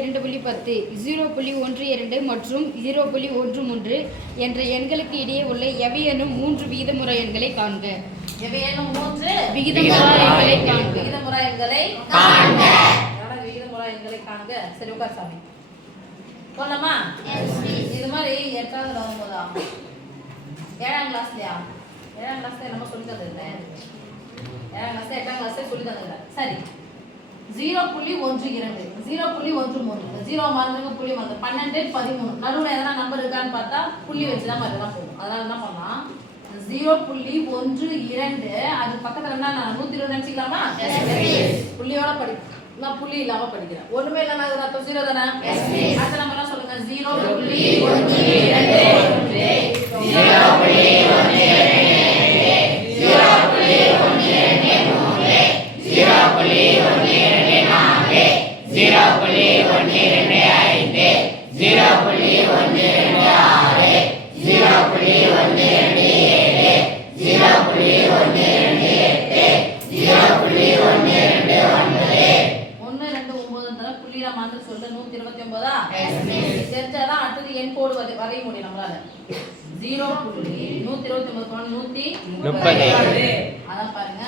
எடுத்துக்காட்டு 2.10 0.12 மற்றும் 0.13 என்ற எண்களுக்கு இடையே உள்ள எவையேனும் 3 விகிதமுற எண்களை காண்க. எவையேனும் 3 விகிதமுற எண்களை காண்க. விகிதமுற எண்களை காண்க. விகிதமுற எண்களை காண்க. சரி உட்கார் சாமி. போலாமா? இது மாதிரி 8வது வரும்போதா 7ஆம் கிளாஸ்லயா 7ஆம் கிளாஸ்ல நம்ம சொல்லி தந்தது 7ஆம் கிளாஸ் 8ஆம் கிளாஸ்ல சொல்லி தந்தது. சரி 0.12 0.13 0 மறந்துங்க புள்ளி மறந்து 12 13 நடுவுல எதனா நம்பர் இருக்கான்னு பார்த்தா புள்ளி வச்சு தான் மாதிரி தான் போகும். அதனால என்ன பண்ணலாம் 0.12 அது பக்கத்துல என்ன 120 நினைச்சிக்கலாமா? புள்ளியோட படி நான் புள்ளி இல்லாம படிக்கிறேன். ஒண்ணுமே இல்லைன்னா ஒரு அர்த்தம் 0 தானே? அடுத்த நம்பர் எல்லாம் சொல்லுங்க தெரிஞ்சாதான் அடுத்தது எண் கோடு வரைய முடியும் நம்மளால. 0.129 அதான் பாருங்க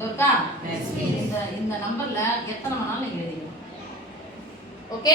இருக்கா? இந்த நம்பர்ல எத்தனை வேணாலும் நீங்க எழுதிக்கலாம். ஓகே?